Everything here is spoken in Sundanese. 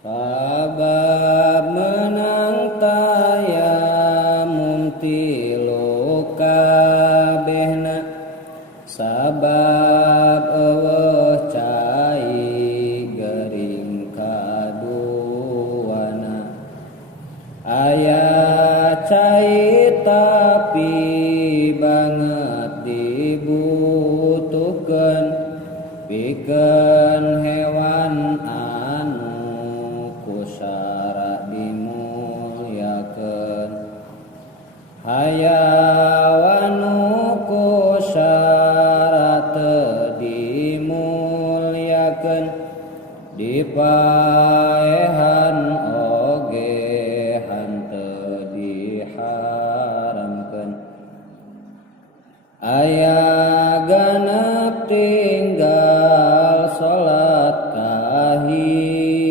Sabab menang tayamum tilu kabehna, sabab eueuh cai gering kaduana. Aya cai tapi banget dibutuhkeun pikeun hewan anu kusara dimulyakeun. Hayawan nu kusara teu dimulyakeun dipaehan